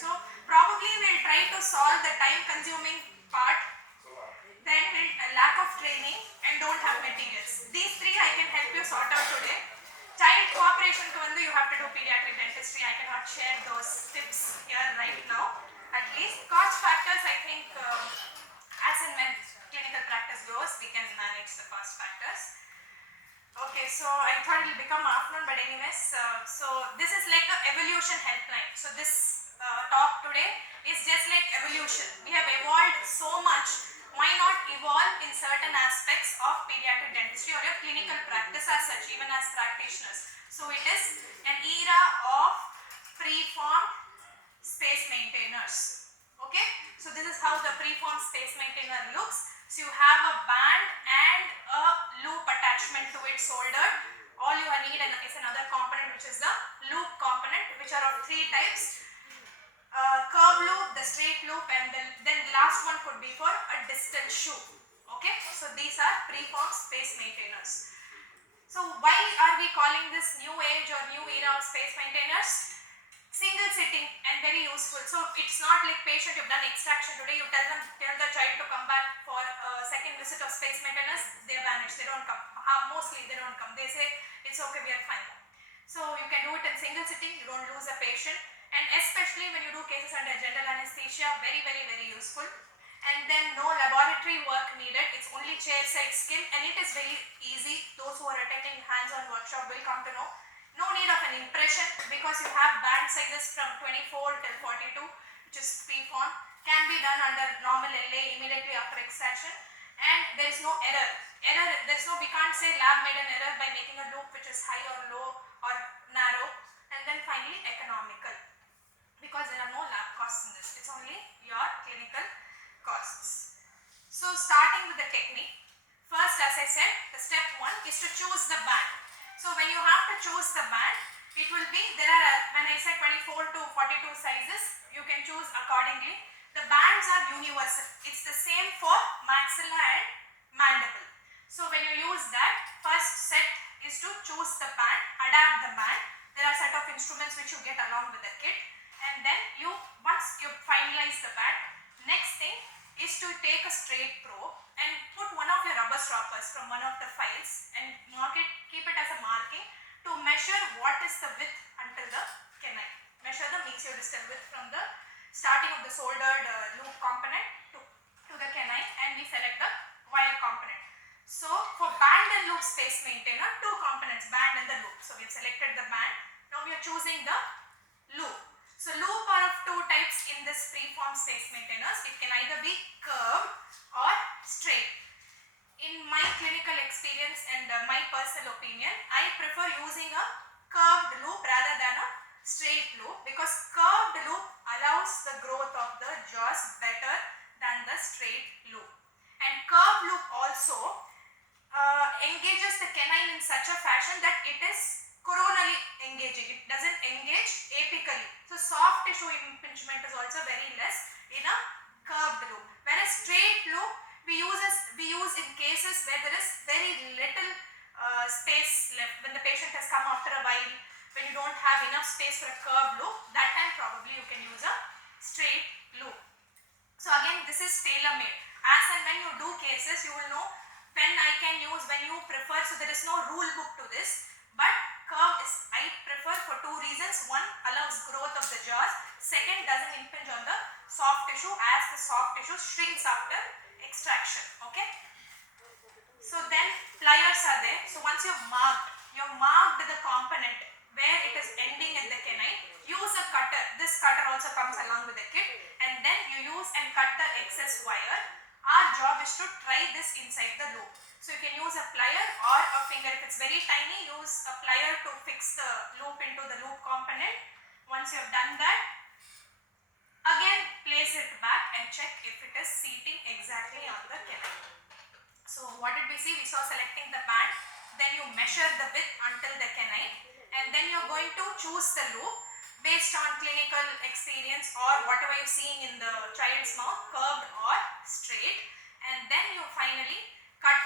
So probably we'll try to solve the time consuming part, then we'll lack of training and don't have materials. These three I can help you sort out today. Child cooperation ku vandu you have to do pediatric dentistry. I cannot share those tips here right now. At least cost factors, I think as and when clinical practice grows, we can manage the cost factors. Okay, so I thought it will become afternoon, but anyways, so this is like a evolution helpline. So this talk today is just like evolution. We have evolved so much. Why not evolve in certain aspects of pediatric dentistry or your clinical practice as such, even as practitioners? So it is an era of preformed space maintainers. Okay, so this is how the preformed space maintainer looks. So you have a band and a loop attachment to it soldered. All you need is another component, which is the loop component, which are of three types: curve loop, the straight loop, and then the last one could be for a distal shoe. Okay, so these are preformed space maintainers. So why are we calling this new age or new era of space maintainers? Single sitting and very useful. So it's not like patient, you've done extraction today, you tell the child to come back for a second visit of space maintainers, they vanish, they don't come. Mostly they don't come. They say it's okay, we are fine. So you can do it in single sitting, you don't lose a patient, and especially when you do cases under general anesthesia, very useful. And then no laboratory work needed, it's only chairside skill, and it is very easy. Those who are attending hands-on workshop will come to know. No need of an impression because you have band sizes from 24 till 42, which is preformed, can be done under normal LA immediately after extraction, and there is no error. We can't say lab made an error by making a loop which is high or low or narrow. And then finally economical, because there are no lab costs in this, it's only your clinical costs. So starting with the technique, first, as I said, the step 1 is to choose the band. So when you have to choose the band, it will be, there are, when I said 24 to 42 sizes, you can choose accordingly. The bands are universal. It's the same for maxilla and mandible. So when you use that, first set is to choose the band, adapt the band. There are set of instruments which you get along with the kit, and then once you finalize the band, next thing is to take a straight probe and put one of your rubber stoppers from one of the files and mark it, keep it as a marking to measure what is the width until the canine. Measure the mesiodistal width from the starting of the soldered loop component to the canine, and we select the wire component. So for band and loop space maintainer, two components, band and the loop. So we have selected the band. Now we are choosing the loop. So loop are of two types in this preformed space maintainers. It can either be curved or straight. In my clinical experience and my personal opinion, I prefer using a curved loop rather than a straight loop, because curved loop allows the growth of the jaws better than the straight loop. And curved loop also engages the canine in such a fashion that it is coronally engaging. It doesn't engage apically. So soft tissue impingement is also very less in a curved loop. Whereas straight loop we use in cases where there is very little space left. When the patient has come after a while, when you don't have enough space for a curved loop, that time probably you can use a straight loop. So again, this is tailor-made. As and when you do cases, you will know when I can use, when you prefer. So there is no rule book to this. But curve is, I prefer for two reasons. One, allows growth of the jaws. Second, doesn't impinge on the soft tissue as the soft tissue shrinks after extraction. Okay. So then pliers are there. So once you've marked the component where it is ending at the canine, use a cutter. This cutter also comes along with the kit, and then you use and cut the excess wire. Our job is to try this inside the loop. So you can use a plier or a finger. If it's very tiny, use a plier to fix the loop into the loop component. Once you have done that, again place it back and check if it is seating exactly on the canine. So what did we see? We saw selecting the band, then you measure the width until the canine, and then you're going to choose the loop based on clinical experience or whatever you're seeing in the child's mouth, curved or straight, and then you finally cut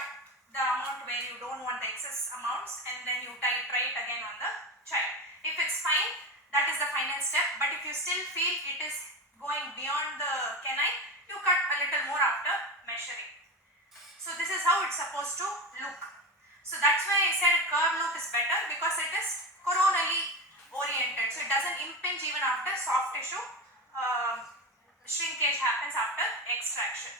the amount where you don't want the excess amounts, and then you try it again on the child. If it's fine, that is the final step. But if If you still feel it is going beyond the canine, you cut a little more after measuring. So this is how it's supposed to look. So that's why I said curved loop is better, because it is coronally oriented. So it doesn't impinge even after soft tissue shrinkage happens after extraction.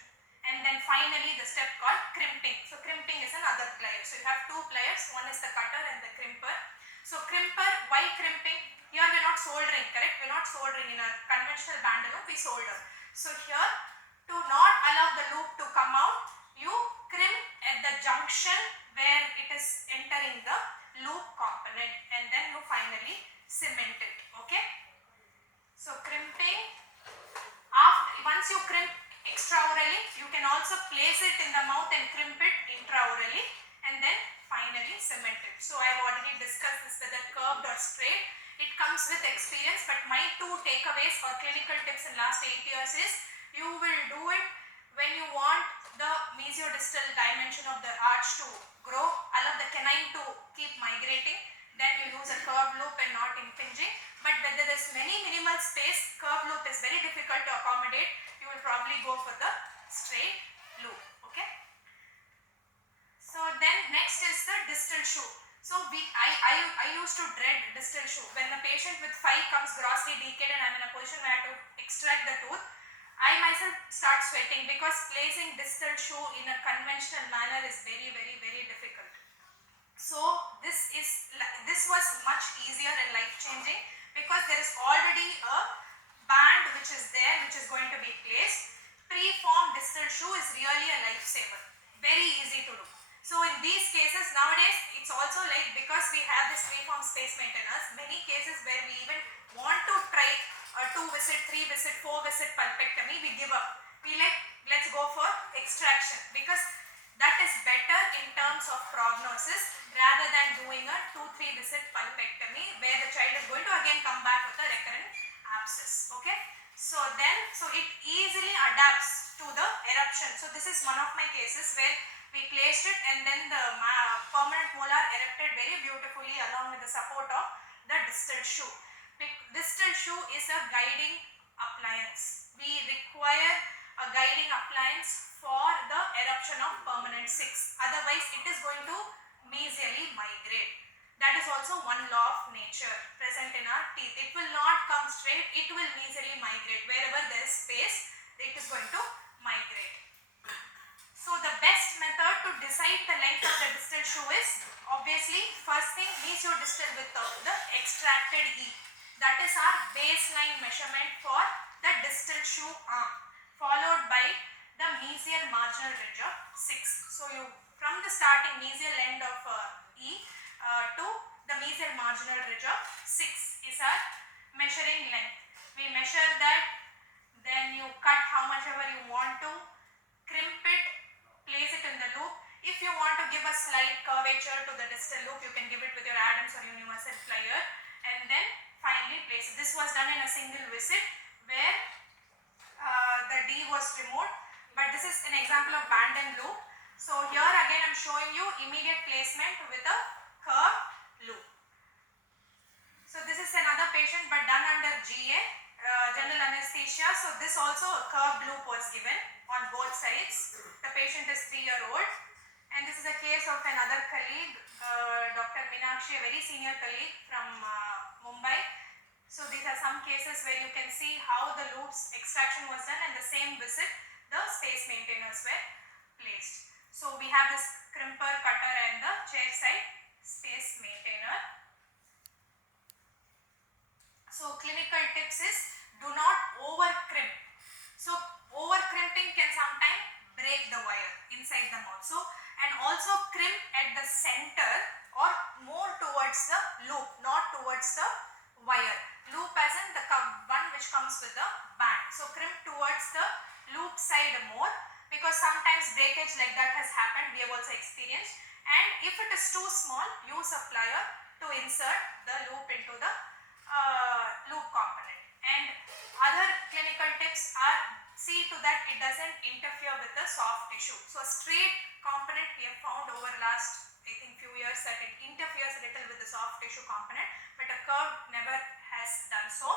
And then finally the step called crimping. So crimping is another plier. So you have two pliers, one is the cutter and the crimper. So crimper, why crimping? Here we are not soldering, correct? We are not soldering. In a conventional band loop we solder. So here, to not allow the loop to come out, you crimp at the junction where it is entering the loop component, and then you finally cement it. Okay. So crimping, once you crimp extraorally, you can also place it in the mouth and crimp it intraorally, and then finally cement it. So I have already discussed this, whether curved or straight. It comes with experience, but my two takeaways or clinical tips in last 8 years is, you will do it when you want the mesiodistal dimension of the arch to grow, allow the canine to keep migrating, then you use a curved loop and not impinging. But when there is minimal space, curved loop is very difficult to accommodate, you will probably go for the straight loop. Okay. So then next is the distal shoe. So I used to dread distal shoe. When the patient with 5 comes grossly decayed and I am in a position where I have to extract the tooth, I myself start sweating, because placing distal shoe in a conventional manner is very difficult. So this was much easier and life changing, because there is already a band which is there, which is going to be placed. Pre-formed distal shoe is really a lifesaver, very easy to do. So in these cases nowadays, it's also like, because we have this pre-formed space maintainers, many cases where we even want to try a 2 visit, 3 visit, 4 visit pulpectomy, we give up. We like, let's go for extraction, because that is better in terms of prognosis rather than doing a 2-3 visit pulpectomy where the child is going to again come back with a recurrent abscess. Okay. So it easily adapts to the eruption. So this is one of my cases where we placed it, and then the permanent molar erupted very beautifully along with the support of the distal shoe. Distal shoe is a guiding appliance. We require a guiding appliance for the eruption of permanent 6. Otherwise, it is going to mesially migrate. That is also one law of nature present in our teeth. It will not come straight, it will mesially migrate. Wherever there is space, it is going to migrate. So the best method to decide the length of the distal shoe is, obviously, first thing, mesiodistal width of the extracted E. That is our baseline measurement for the distal shoe arm, followed by the mesial marginal ridge of 6. So you, from the starting mesial end of E to the mesial marginal ridge of 6 is our measuring length. We measure that, then you cut how much ever you want to, crimp it, place it in the loop. If you want to give a slight curvature to the distal loop, you can give it with your Adams or universal plier, and then finally place it. This was done in a single visit where the D was removed, but this is an example of band and loop. So here again I am showing you immediate placement with a curved loop. So this is another patient, but done under GA, general anesthesia. So this also a curved loop was given on both sides. The patient is 3-year-old, and this is a case of another colleague, Dr. Meenakshi, a very senior colleague from Mumbai. So these are some cases where you can see how the loops extraction was done, and the same visit the space maintainers were placed. So we have this crimper, cutter and the chair side space maintainer. So clinical tips is, do not over crimp. So over crimping can sometimes break the wire inside the mouth. So, and also crimp at the center or more towards the loop, not towards the wire. Loop as in the one which comes with the band. So crimp towards the loop side more, because sometimes breakage like that has happened, we have also experienced. And if it is too small, use a plier to insert the loop into the loop component. And other clinical tips are, see to that it doesn't interfere with the soft tissue. So a straight component we have found over last, I think, few years that it interferes a little with the soft tissue component, but a curve never has done so.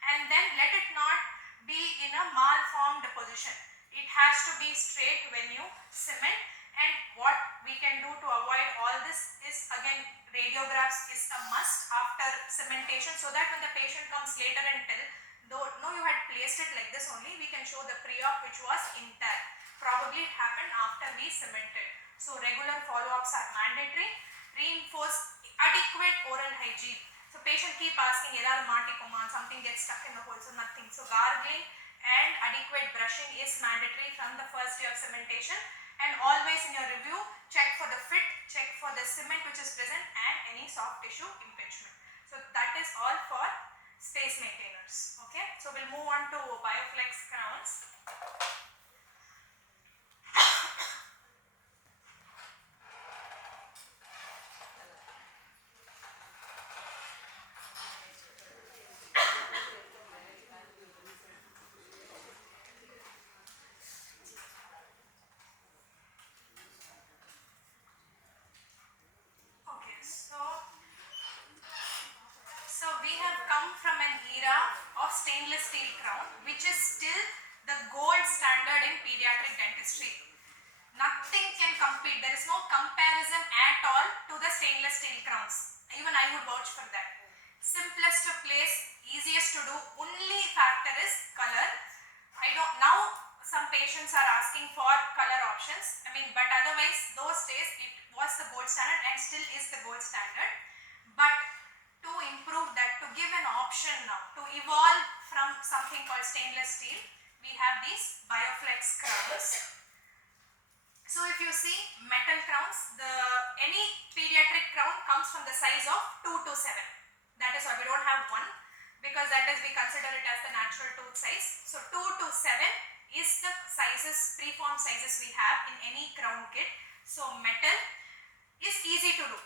And then then let it not be in a malformed position. It has to be straight when you cement. And what we can do to avoid all this is, again, radiographs is a must after cementation, so that when the patient comes later and tell, though no, you had placed it like this only, we can show the pre-op which was intact. Probably it happened after we cemented. So regular follow-ups are mandatory. Reinforce adequate oral hygiene. So patient keep asking, something gets stuck in the hole, so nothing. So gargling and adequate brushing is mandatory from the first day of cementation. And always in your review, check for the fit, check for the cement which is present, and any soft tissue impingement. So that is all for space maintainers. Okay, so we'll move on to bioflex crowns. So we have come from an era of stainless steel crown, which is still the gold standard in pediatric dentistry. Nothing can compete. There is no comparison at all to the stainless steel crowns. Even I would vouch for that. Simplest to place, easiest to do. Only factor is color. Now some patients are asking for color options. But otherwise those days it was the gold standard and still is the gold standard. But to improve that, to give an option now, to evolve from something called stainless steel, we have these bioflex crowns. So if you see metal crowns, any pediatric crown comes from the size of 2 to 7. That is why we don't have 1, because that is, we consider it as the natural tooth size. So 2 to 7 is the sizes, preformed sizes we have in any crown kit. So metal is easy to do.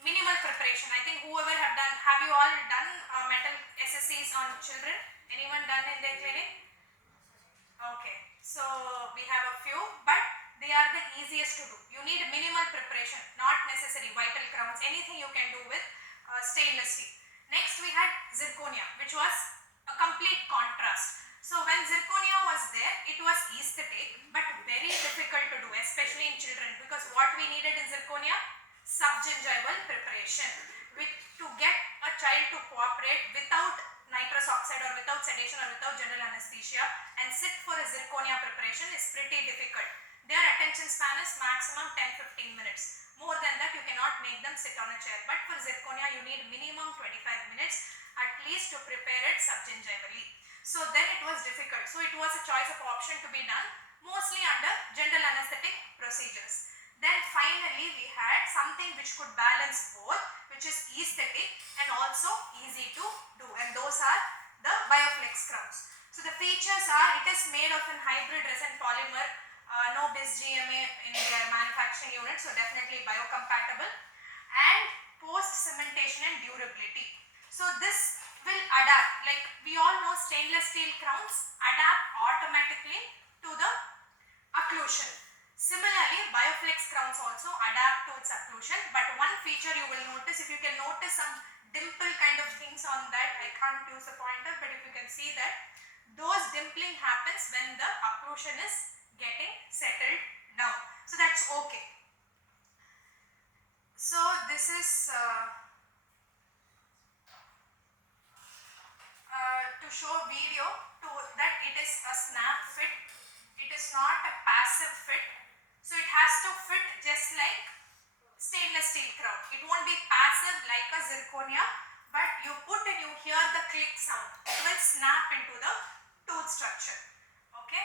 Minimal preparation. I think whoever have you all done metal SSCs on children? Anyone done in their clinic? Okay, so we have a few, but they are the easiest to do. You need minimal preparation, not necessary vital crowns, anything you can do with stainless steel. Next we had zirconia, which was a complete contrast. So when zirconia was there, it was aesthetic but very difficult to do, especially in children, because what we needed in zirconia? Subgingival preparation, to get a child to cooperate without nitrous oxide or without sedation or without general anesthesia and sit for a zirconia preparation is pretty difficult. Their attention span is maximum 10-15 minutes. More than that you cannot make them sit on a chair, but for zirconia you need minimum 25 minutes at least to prepare it subgingivally. So then it was difficult. So it was a choice of option to be done mostly under general anesthetic procedures. Then finally we had something which could balance both, which is aesthetic and also easy to do, and those are the bioflex crowns. So the features are, it is made of an hybrid resin polymer, no bis GMA in their manufacturing unit, so definitely biocompatible, and post cementation and durability. So this will adapt, like we all know stainless steel crowns adapt automatically to the occlusion. Similarly, bioflex crowns also adapt to its occlusion, but one feature you will notice, if you can notice some dimple kind of things on that, I can't use a pointer, but if you can see that, those dimpling happens when the occlusion is getting settled down. So that's okay. So this is to show video to that it is a snap fit. It is not a passive fit. So it has to fit just like stainless steel crown. It won't be passive like a zirconia, but you put and you hear the click sound. It will snap into the tooth structure. Okay.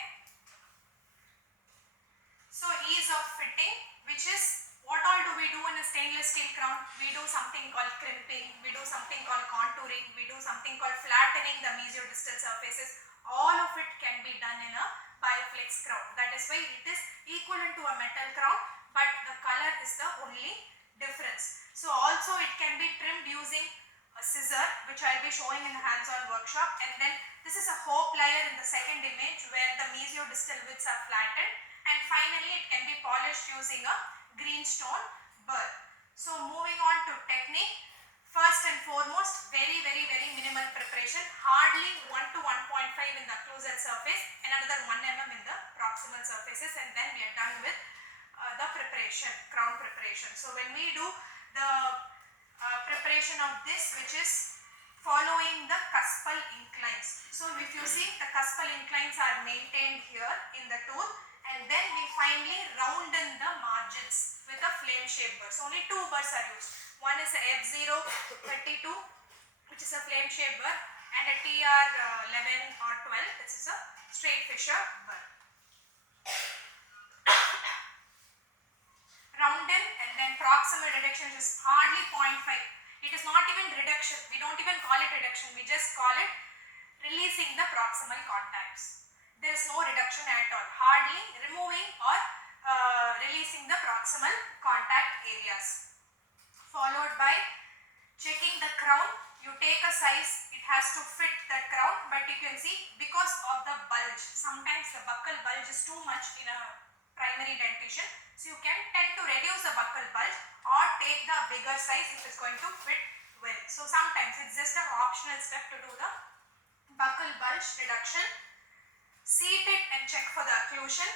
So ease of fitting, which is what all do we do in a stainless steel crown? We do something called crimping, we do something called contouring, we do something called flattening the mesiodistal surfaces. All of it can be done in a bioflex crown. That is why it is equivalent to a metal crown, but the color is the only difference. So also it can be trimmed using a scissor, which I will be showing in the hands-on workshop, and then this is a hoe plier in the second image where the mesiodistal widths are flattened, and finally it can be polished using a greenstone burr. So moving on to technique, First and foremost, very minimal preparation, hardly 1 to 1.5 in the occlusal surface and another 1 mm in the proximal surfaces, and then we are done with the preparation, crown preparation. So when we do the preparation of this, which is following the cuspal inclines. So if you see, the cuspal inclines are maintained here in the tooth, and then we finally rounded the margins with a flame shaped burr. So only two burrs are used. One is a F032, which is a flame shaped burr, and a TR11 or 12, this is a straight fissure burr. Rounded, and then proximal reduction is hardly 0.5. It is not even reduction. We don't even call it reduction. We just call it releasing the proximal contacts. There is no reduction at all. Hardly removing or releasing the proximal contact areas. Followed by checking the crown. You take a size. It has to fit that crown. But you can see, because of the bulge, sometimes the buccal bulge is too much in a primary dentition. So you can tend to reduce the buccal bulge or take the bigger size if it's going to fit well. So sometimes it's just an optional step to do the buccal bulge reduction. Seat it and check for the occlusion.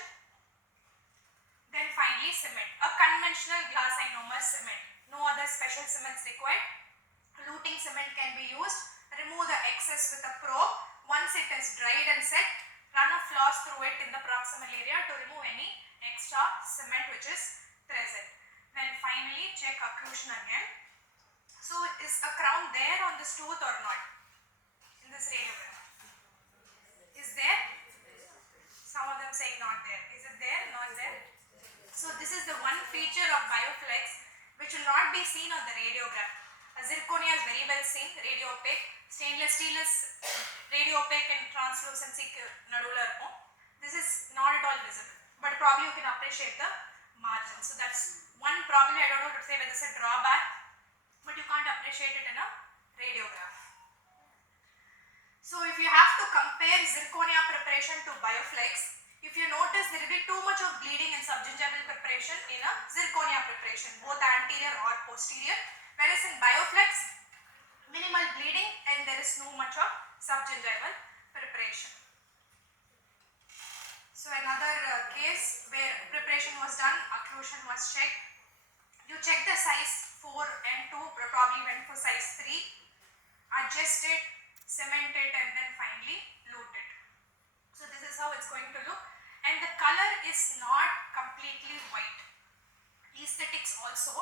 Then finally cement. A conventional glass ionomer cement. No other special cements required. Luting cement can be used. Remove the excess with a probe. Once it is dried and set, run a floss through it in the proximal area to remove any extra cement which is present. Then finally check occlusion again. So is a crown there on this tooth or not? In this radiogram. Is there? Some of them saying not there. Is it there? Not there? So this is the one feature of Bioflex which will not be seen on the radiogram. A zirconia is very well seen, radio opaque. Stainless steel is radio opaque and translucency nadula irukkum. This is not at all visible, but probably you can appreciate the margin. So that's one, probably I don't know to say whether it's a drawback, but you can't appreciate it in a radiograph. So if you have to compare zirconia preparation to Bioflex, if you notice there will be too much of bleeding in subgingival preparation in a zirconia preparation, both anterior or posterior, whereas in Bioflex, minimal bleeding and there is no much of subgingival preparation. So another case where preparation was done, occlusion was checked. You check the size 4 and 2, probably went for size 3, adjust it, cement it, and then finally lute it. So this is how it's going to look, and the color is not completely white. Aesthetics also,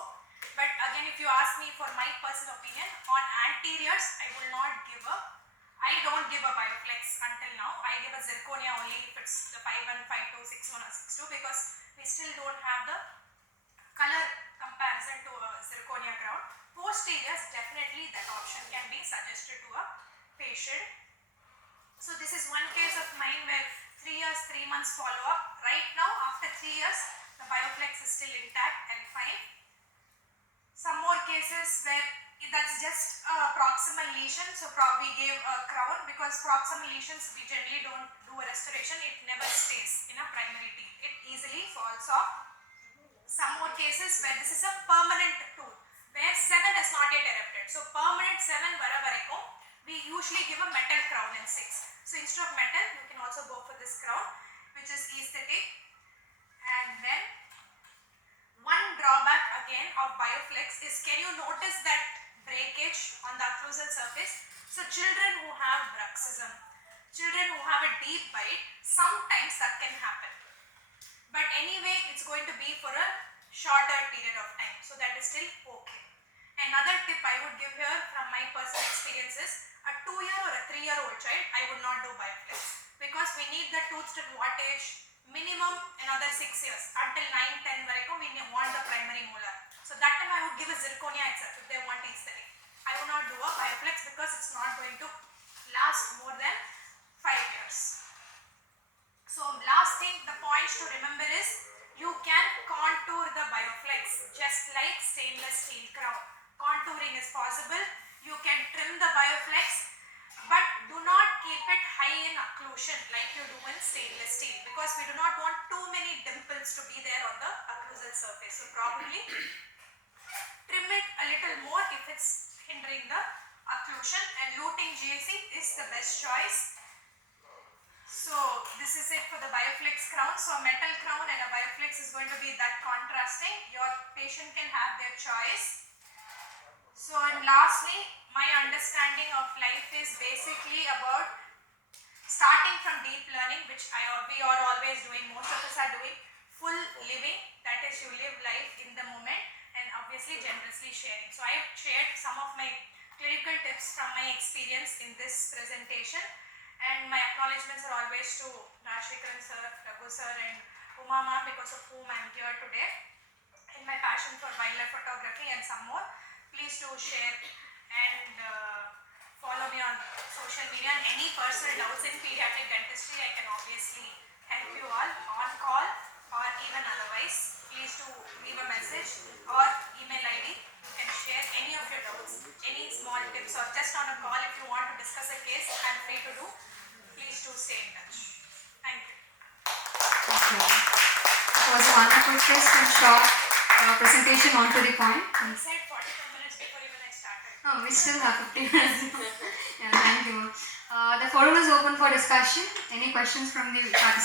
but again if you ask me for my personal opinion, on anteriors I don't give a Bioflex until now. I give a zirconia only if it's the 5-1, 5-2, 6-1 or 6-2, because we still don't have the color comparison to a zirconia crown. Posteriors, definitely that option can be suggested to a patient. So this is one case of mine where 3 years, 3 months follow up. Right now, after 3 years, the Bioflex is still intact and fine. Some more cases where that's just a proximal lesion, so probably gave a crown, because proximal lesions we generally don't do a restoration, it never stays in a primary teeth, it easily falls off. Some more cases where this is a permanent tooth, where 7 is not yet erupted, so permanent 7 varavaraikum, we usually give a metal crown in 6. So instead of metal, you can also go for this crown, which is aesthetic. And then one drawback again of Bioflex is, can you notice that breakage on the occlusal surface? So children who have bruxism, children who have a deep bite, sometimes that can happen. But anyway, it's going to be for a shorter period of time, so that is still okay. Another tip I would give here from my personal experience is, a 2-year or a 3-year-old child, I would not do Bioflex, because we need the tooth till what age? Minimum another 6 years, until 9-10 varaikum we want the primary molar. So that time I would give a zirconia itself if they want aesthetic. I would not do a Bioflex because it's not going to last more than 5 years. So last thing, the points to remember is, you can contour the Bioflex just like stainless steel crown. Contouring is possible. You can trim the Bioflex, but do not keep it high in occlusion like you do in stainless steel, because we do not want too many dimples to be there on the occlusal surface. So probably trim it a little more if it's hindering the occlusion, and lutein GAC is the best choice. So this is it for the Bioflex crown. So a metal crown and a Bioflex is going to be that contrasting. Your patient can have their choice. So and lastly, my understanding of life is basically about starting from deep learning, which we are always doing, most of us are doing, full living, that is you live life in the moment, and obviously generously sharing. So I have shared some of my clinical tips from my experience in this presentation, and my acknowledgements are always to Rajshekaran sir, Raghu sir and Umama, because of whom I am here today, in my passion for wildlife photography and some more. Please do share and follow me on social media, and any personal doubts in pediatric dentistry I can obviously help you all on call or even otherwise. Please do leave a message or email ID. You can share any of your doubts, any small tips, or just on a call if you want to discuss a case, I am free to do. Please do stay in touch. Thank you. Thank you. It was a wonderful, crisp and short presentation on to the point. I said 45 minutes before even I started. Oh, we still have 50 minutes. Yeah, thank you. The forum is open for discussion. Any questions from the participants?